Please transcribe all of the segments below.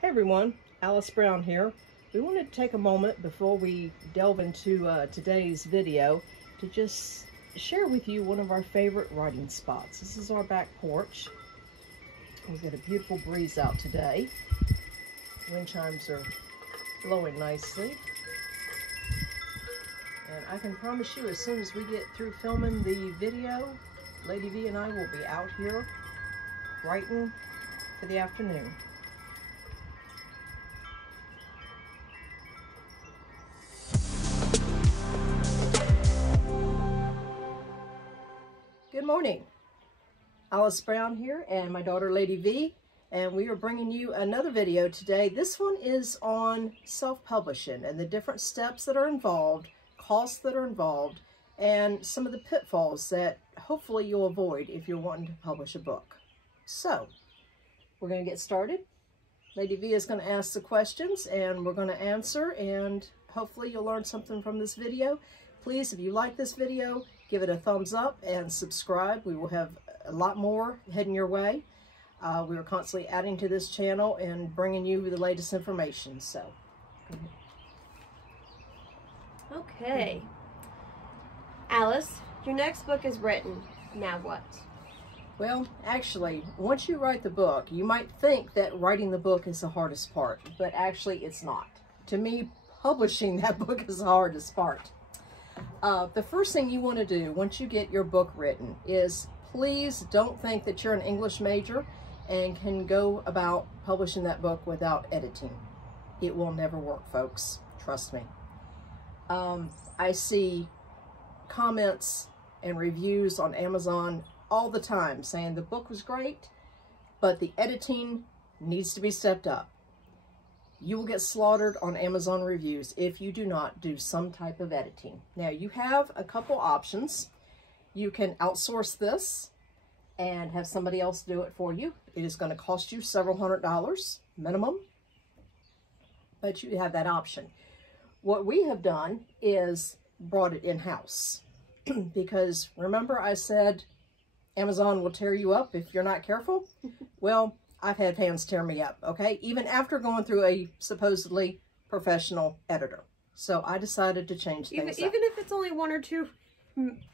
Hey everyone, Alice Brown here. We wanted to take a moment before we delve into today's video to just share with you one of our favorite writing spots. This is our back porch. We've got a beautiful breeze out today. Wind chimes are blowing nicely. And I can promise you, as soon as we get through filming the video, Lady V and I will be out here writing for the afternoon. Good morning. Alice Brown here and my daughter Lady V, and we are bringing you another video today. This one is on self-publishing and the different steps that are involved, costs that are involved, and some of the pitfalls that hopefully you'll avoid if you're wanting to publish a book. So, we're going to get started. Lady V is going to ask the questions and we're going to answer, and hopefully you'll learn something from this video. Please, if you like this video, give it a thumbs up and subscribe. We will have a lot more heading your way. We are constantly adding to this channel and bringing you the latest information. So, okay. Alice, your next book is written. Now what? well, actually, once you write the book, you might think that writing the book is the hardest part, but actually it's not. To me, publishing that book is the hardest part. The first thing you want to do once you get your book written is please don't think that you're an English major and can go about publishing that book without editing. It will never work, folks. Trust me. I see comments and reviews on Amazon all the time saying the book was great, but the editing needs to be stepped up. You will get slaughtered on Amazon reviews if you do not do some type of editing. Now, you have a couple options. You can outsource this and have somebody else do it for you. It is going to cost you several $100s minimum, but you have that option. What we have done is brought it in-house because remember I said Amazon will tear you up if you're not careful? Well, I've had fans tear me up, okay? Even after going through a supposedly professional editor. So I decided to change things up. Even if it's only one or two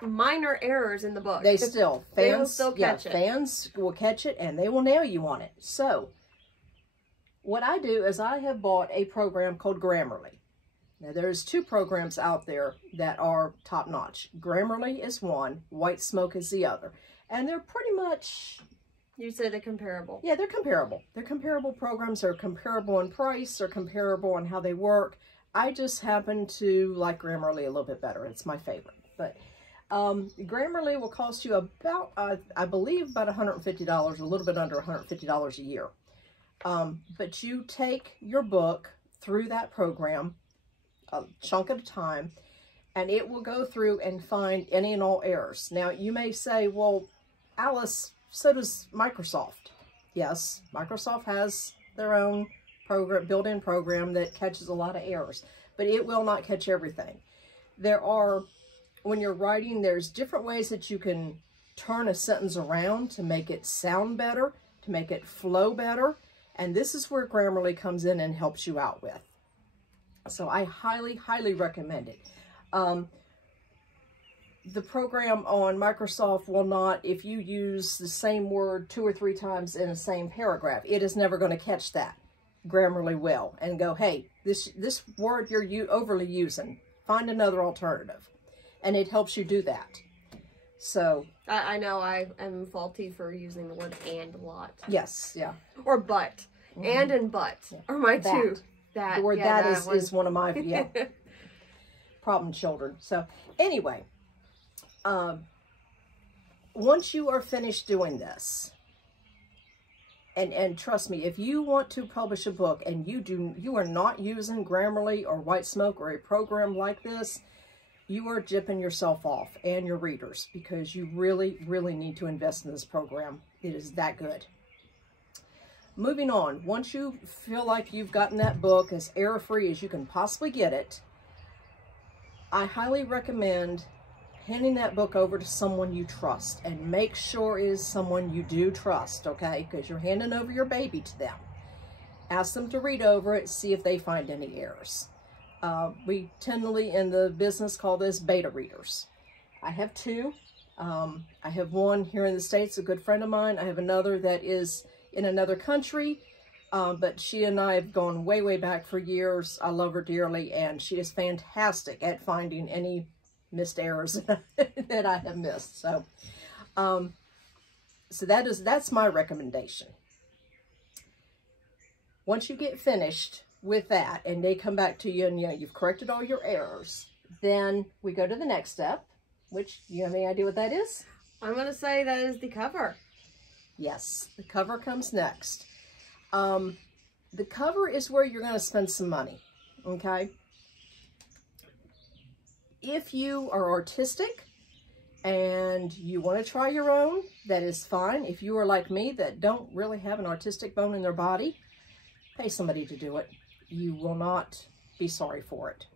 minor errors in the book. They still, they will still catch it. Fans will catch it and they will nail you on it. So what I do is I have bought a program called Grammarly. Now there's two programs out there that are top-notch. Grammarly is one, White Smoke is the other. And they're pretty much... You said they're comparable. Yeah, they're comparable. They're comparable programs. They're comparable in price. They're comparable in how they work. I just happen to like Grammarly a little bit better. It's my favorite. But Grammarly will cost you about, I believe, about $150, a little bit under $150 a year. But you take your book through that program, a chunk at a time, and it will go through and find any and all errors. Now, you may say, well, Alice, so does Microsoft. Yes, Microsoft has their own program, built-in program that catches a lot of errors, but it will not catch everything. There are, when you're writing, there's different ways that you can turn a sentence around to make it sound better, to make it flow better, and this is where Grammarly comes in and helps you out with. So I highly, highly recommend it. The program on Microsoft will not, if you use the same word 2 or 3 times in the same paragraph, it is never going to catch that. Grammarly will and go, hey, this word you're overly using, find another alternative. And it helps you do that. So. I know I am faulty for using the word and a lot. Yes, yeah. Or but. Mm-hmm. And but are my two. That. The word that is one of my, yeah, problem children. So anyway. Once you are finished doing this, and trust me, if you want to publish a book and you are not using Grammarly or White Smoke or a program like this, you are jipping yourself off and your readers because you really, really need to invest in this program. It is that good. Moving on, once you feel like you've gotten that book as error-free as you can possibly get it, I highly recommend handing that book over to someone you trust, and make sure it is someone you do trust, okay? Because you're handing over your baby to them. ask them to read over it, see if they find any errors. We tendally in the business call this beta readers. I have two. I have one here in the States, a good friend of mine. I have another that is in another country, but she and I have gone way, way back for years. I love her dearly, and she is fantastic at finding any missed errors that I have missed. So, that's my recommendation. Once you get finished with that, and they come back to you, and you've corrected all your errors, then we go to the next step, which, you have any idea what that is? I'm going to say that is the cover. Yes, the cover comes next. The cover is where you're going to spend some money, okay? If you are artistic and you want to try your own, that is fine. If you are like me that don't really have an artistic bone in their body, pay somebody to do it. You will not be sorry for it.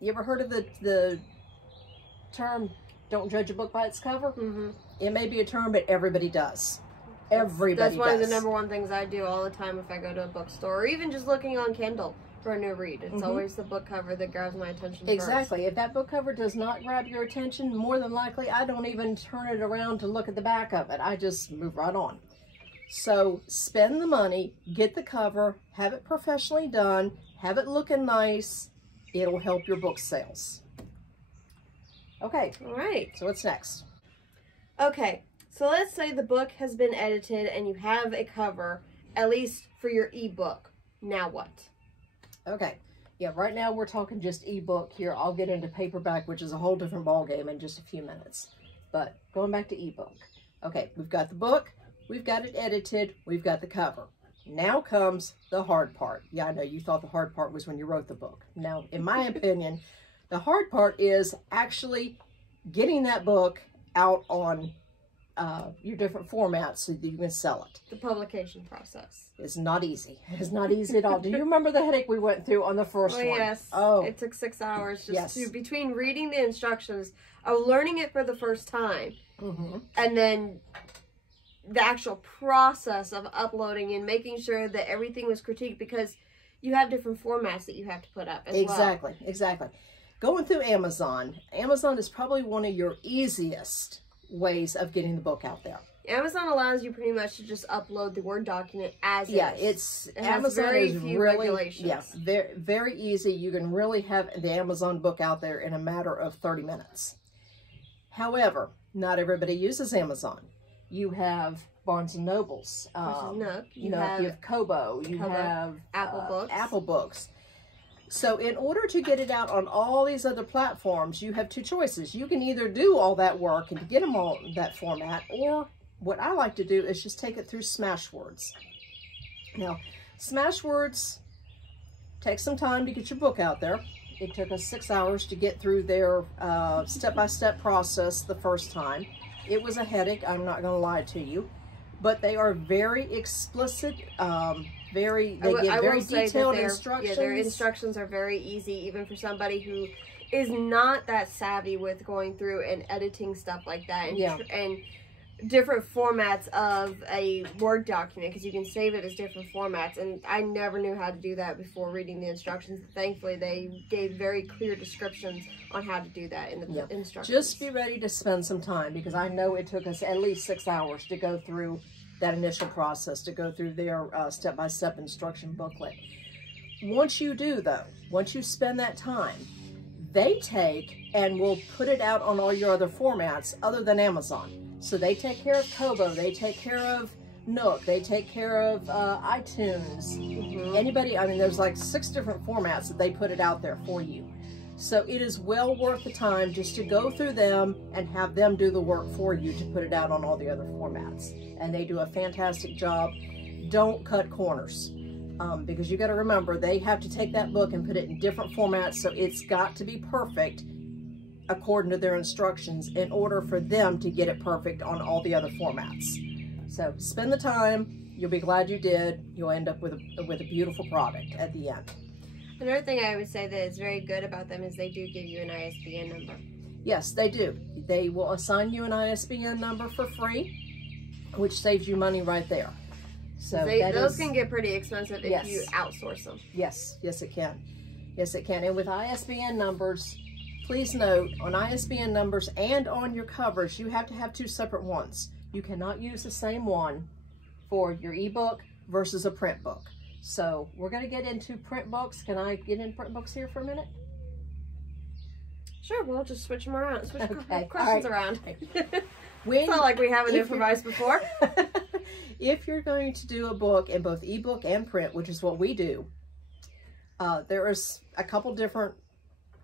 You ever heard of the term, don't judge a book by its cover? Mm-hmm. It may be a term, but everybody does. Everybody That's one does. of the number one things I do all the time if I go to a bookstore, or even just looking on Kindle for a new read. It's always the book cover that grabs my attention Exactly. first. If that book cover does not grab your attention, more than likely, I don't even turn it around to look at the back of it. I just move right on. So spend the money, get the cover, have it professionally done, have it looking nice. It'll help your book sales. Okay. All right. So what's next? Okay. So let's say the book has been edited and you have a cover, at least for your ebook. Now what? Okay. Yeah, right now we're talking just ebook here. I'll get into paperback, which is a whole different ballgame in just a few minutes. But going back to ebook. Okay, we've got the book, we've got it edited, we've got the cover. Now comes the hard part. Yeah, I know you thought the hard part was when you wrote the book. Now, in my opinion, the hard part is actually getting that book out on your different formats so that you can sell it. The publication process. It's not easy. It's not easy at all. Do you remember the headache we went through on the first one? Yes. Oh, it took 6 hours just yes. between reading the instructions, of learning it for the first time, and then the actual process of uploading and making sure that everything was critiqued, because you have different formats that you have to put up as Exactly. Going through Amazon. Amazon is probably one of your easiest ways of getting the book out there. Amazon allows you pretty much to just upload the Word document as is. It has Amazon very is few really regulations. very, very easy. You can really have the Amazon book out there in a matter of 30 minutes. However, not everybody uses Amazon. You have Barnes and Nobles, Nook. you have Kobo, you have Apple Books. So in order to get it out on all these other platforms, you have two choices. You can either do all that work and get them all in that format, or what I like to do is just take it through Smashwords. Now, Smashwords takes some time to get your book out there. It took us 6 hours to get through their step-by-step process the first time. It was a headache, I'm not going to lie to you. But they are very explicit, they give very detailed instructions. Yeah, their instructions are very easy, even for somebody who is not that savvy with going through and editing stuff like that, and different formats of a Word document, because you can save it as different formats. And I never knew how to do that before reading the instructions. Thankfully, they gave very clear descriptions on how to do that in the instructions. Just be ready to spend some time, because I know it took us at least 6 hours to go through that initial process, to go through their step-by-step instruction booklet. Once you do, though, once you spend that time, they take and will put it out on all your other formats other than Amazon. So they take care of Kobo, they take care of Nook, they take care of iTunes. Anybody, I mean, there's like 6 different formats that they put it out there for you. So it is well worth the time just to go through them and have them do the work for you to put it out on all the other formats. And they do a fantastic job. Don't cut corners, because you got to remember, they have to take that book and put it in different formats, so it's got to be perfect according to their instructions in order for them to get it perfect on all the other formats. So spend the time. You'll be glad you did. You'll end up with a beautiful product at the end. Another thing I would say that is very good about them is they do give you an ISBN number. Yes, they do. They will assign you an ISBN number for free, which saves you money right there. So those can get pretty expensive if you outsource them. Yes, yes it can. Yes it can. And with ISBN numbers, please note, on ISBN numbers and on your covers, you have to have 2 separate ones. You cannot use the same one for your ebook versus a print book. So we're going to get into print books. Can I get in print books here for a minute? Sure, we'll just switch them around. Switch questions around. It's not like we haven't improvised before. If you're going to do a book in both ebook and print, which is what we do, there is a couple different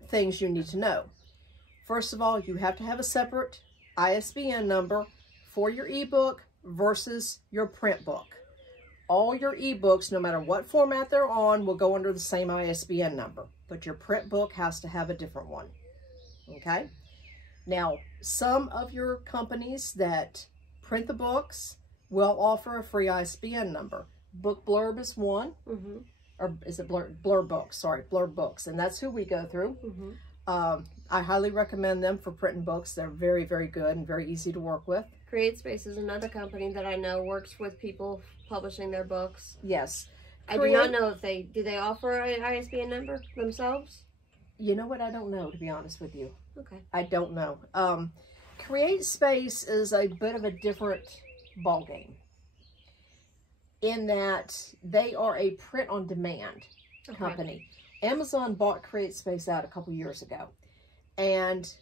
things you need to know. First of all, you have to have a separate ISBN number for your ebook versus your print book. All your ebooks, no matter what format they're on, will go under the same ISBN number, but your print book has to have a different one. Okay? Now, some of your companies that print the books will offer a free ISBN number. Book Blurb is one. Or is it Blurb Books? Sorry, Blurb Books. And that's who we go through. I highly recommend them for printing books. They're very, very good and very easy to work with. CreateSpace is another company that I know works with people publishing their books. Yes. I do not know if do they offer an ISBN number themselves? You know what? I don't know, to be honest with you. Okay. I don't know. CreateSpace is a bit of a different ballgame in that they are a print-on-demand company. Amazon bought CreateSpace out a couple years ago. And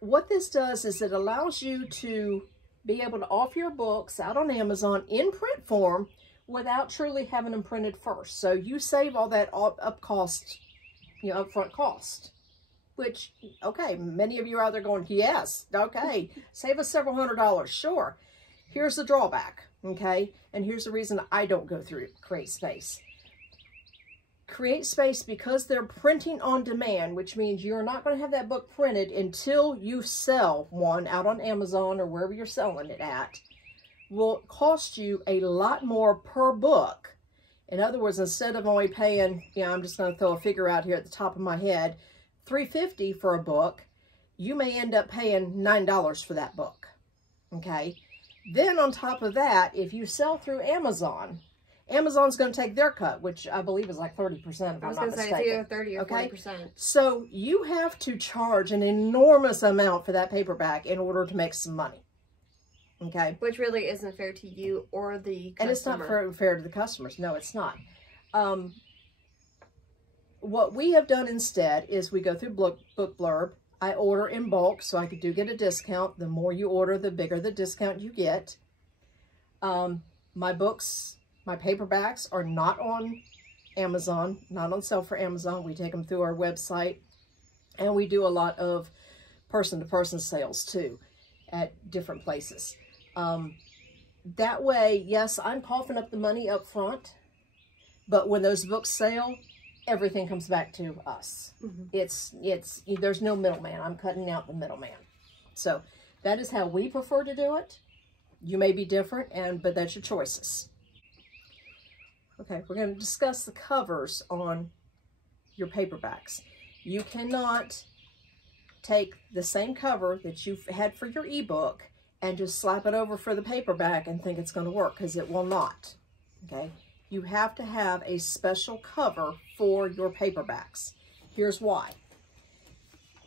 what this does is it allows you to be able to offer your books out on Amazon in print form without truly having them printed first. So you save all that upfront cost, which, okay, many of you are out there going, yes, okay, save us several $100s, sure. Here's the drawback, okay? And here's the reason I don't go through CreateSpace. CreateSpace, because they're printing on demand, which means you're not going to have that book printed until you sell one out on Amazon or wherever you're selling it at, will cost you a lot more per book. In other words, instead of only paying, I'm just going to throw a figure out here at the top of my head, $3.50 for a book, you may end up paying $9 for that book, okay? Then on top of that, if you sell through Amazon, Amazon's going to take their cut, which I believe is like 30%, if I'm not mistaken. I was going to say it's either 30 or 40%. So you have to charge an enormous amount for that paperback in order to make some money. Okay? Which really isn't fair to you or the customer. And it's not fair to the customers. No, it's not. What we have done instead is we go through Book Blurb. I order in bulk, so I do get a discount. The more you order, the bigger the discount you get. My books, my paperbacks are not on Amazon, not on sale for Amazon. We take them through our website, and we do a lot of person-to-person sales too at different places. That way, yes, I'm coughing up the money up front, but when those books sell, everything comes back to us. There's no middleman. I'm cutting out the middleman. So that is how we prefer to do it. You may be different, but that's your choices. Okay, we're going to discuss the covers on your paperbacks. You cannot take the same cover that you've had for your ebook and just slap it over for the paperback and think it's going to work, because it will not. Okay, you have to have a special cover for your paperbacks. Here's why.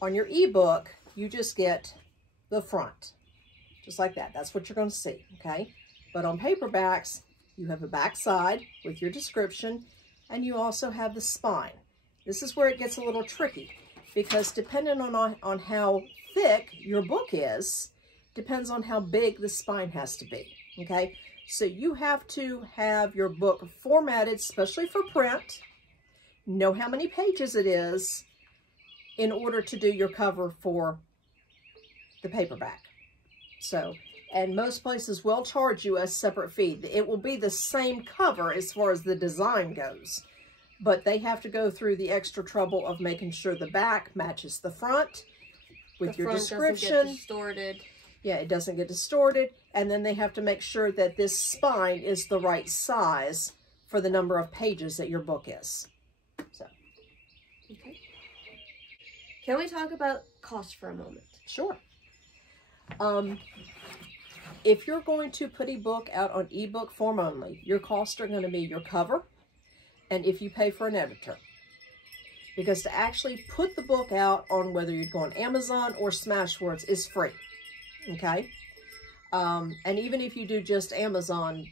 On your ebook, you just get the front, just like that. That's what you're going to see, okay? But on paperbacks, you have a back side with your description, and you also have the spine. This is where it gets a little tricky, because depending on how thick your book is, depends on how big the spine has to be, okay? So you have to have your book formatted, especially for print, know how many pages it is in order to do your cover for the paperback. So, and most places will charge you a separate fee. It will be the same cover as far as the design goes, but they have to go through the extra trouble of making sure the back matches the front with your description. Doesn't get distorted. Yeah, it doesn't get distorted. And then they have to make sure that this spine is the right size for the number of pages that your book is. So, okay. Can we talk about cost for a moment? Sure. if you're going to put a book out on ebook form only, your costs are going to be your cover and if you pay for an editor. Because to actually put the book out on whether you'd go on Amazon or Smashwords is free. Okay? And even if you do just Amazon,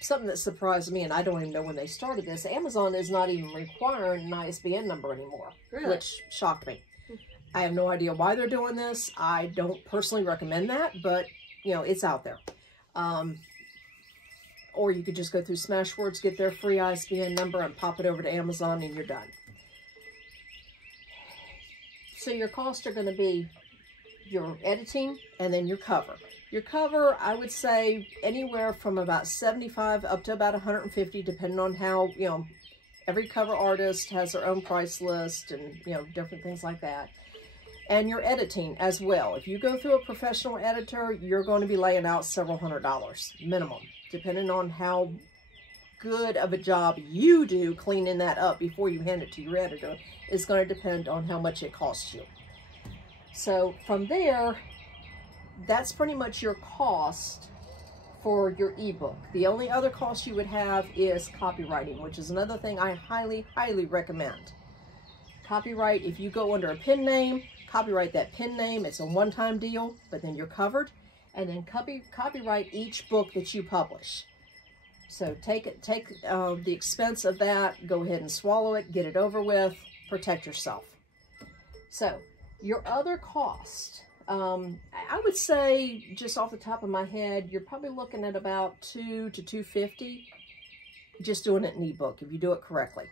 something that surprised me, and I don't even know when they started this, Amazon is not even requiring an ISBN number anymore, really? Which shocked me. I have no idea why they're doing this. I don't personally recommend that, but, you know, it's out there. Or you could just go through Smashwords, get their free ISBN number, and pop it over to Amazon, and you're done. So your costs are going to be your editing and then your cover. Your cover, I would say anywhere from about 75 up to about 150, depending on how, you know, every cover artist has their own price list and, you know, different things like that. And your editing as well. If you go through a professional editor, you're going to be laying out several $100 minimum, depending on how good of a job you do cleaning that up before you hand it to your editor. Is going to depend on how much it costs you. So from there, that's pretty much your cost for your ebook. The only other cost you would have is copywriting, which is another thing I highly, highly recommend. Copyright, if you go under a pen name, copyright that pen name. It's a one-time deal, but then you're covered. And then copyright each book that you publish. So take the expense of that, go ahead and swallow it, get it over with, protect yourself. So your other cost, I would say just off the top of my head, you're probably looking at about $200 to $250 just doing it in ebook if you do it correctly.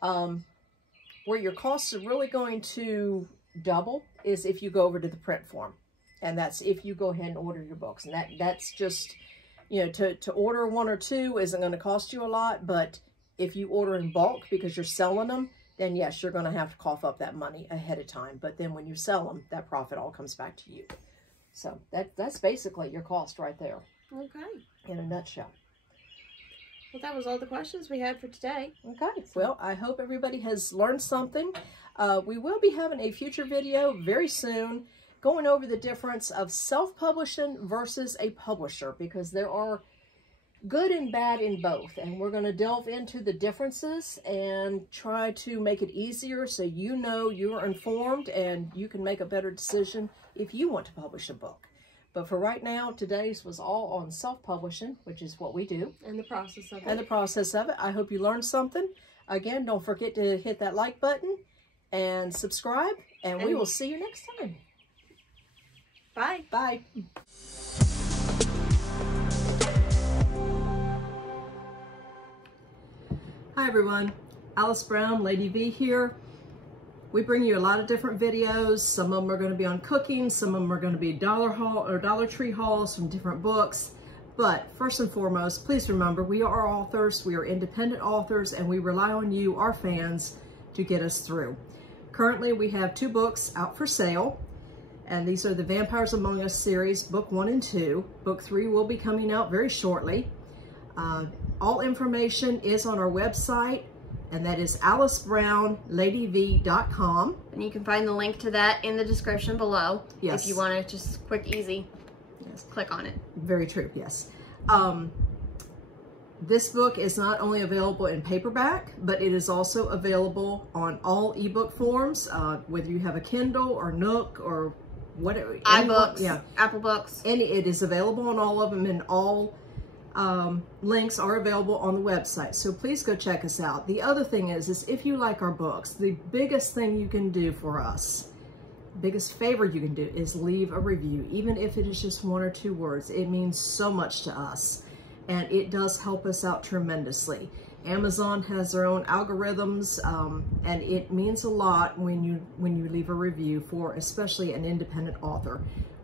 Where your costs are really going to double is if you go over to the print form. And that's if you go ahead and order your books. And that's just, you know, to order one or two isn't going to cost you a lot. But if you order in bulk because you're selling them, then yes, you're going to have to cough up that money ahead of time. But then when you sell them, that profit all comes back to you. So that's basically your cost right there. Okay. In a nutshell. Well, that was all the questions we had for today. Okay. Well, I hope everybody has learned something. We will be having a future video very soon going over the difference of self-publishing versus a publisher, because there are good and bad in both, and we're going to delve into the differences and try to make it easier so you know you're informed and you can make a better decision if you want to publish a book. But for right now, today's was all on self-publishing, which is what we do. And the process of it. And the process of it. I hope you learned something. Again, don't forget to hit that like button and subscribe, and we will see you next time. Bye. Bye. Hi everyone, Alice Brown, Lady V here. We bring you a lot of different videos. Some of them are going to be on cooking, some of them are going to be Dollar Tree hauls from different books. But first and foremost, please remember, we are authors, we are independent authors, and we rely on you, our fans, to get us through. Currently, we have 2 books out for sale. And these are the Vampires Among Us series, book 1 and 2. Book 3 will be coming out very shortly. All information is on our website, and that is alicebrownladyv.com. And you can find the link to that in the description below. Yes. If you want to just quick, easy, click on it. Very true, yes. This book is not only available in paperback, but it is also available on all ebook forms, whether you have a Kindle or Nook or whatever. iBooks, yeah. Apple Books. And it is available on all of them, and all links are available on the website. So please go check us out. The other thing is if you like our books, the biggest thing you can do for us, biggest favor you can do, is leave a review. Even if it is just 1 or 2 words, it means so much to us. And it does help us out tremendously. Amazon has their own algorithms, and it means a lot when you leave a review for especially an independent author.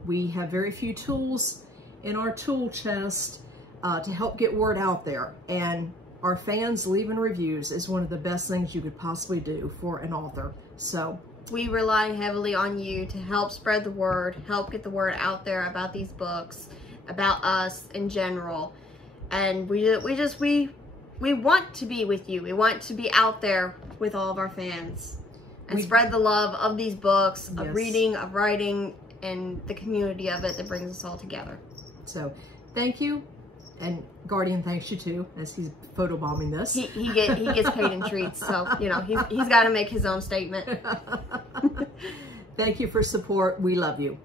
We have very few tools in our tool chest to help get word out there, and our fans leaving reviews is one of the best things you could possibly do for an author. So we rely heavily on you to help spread the word, help get the word out there about these books, about us in general. And we want to be with you. We want to be out there with all of our fans and spread the love of these books, of reading, of writing, and the community of it that brings us all together. So thank you. And Guardian thanks you too, as he's photobombing this. He gets paid in treats, so you know he's got to make his own statement. Thank you for support. We love you.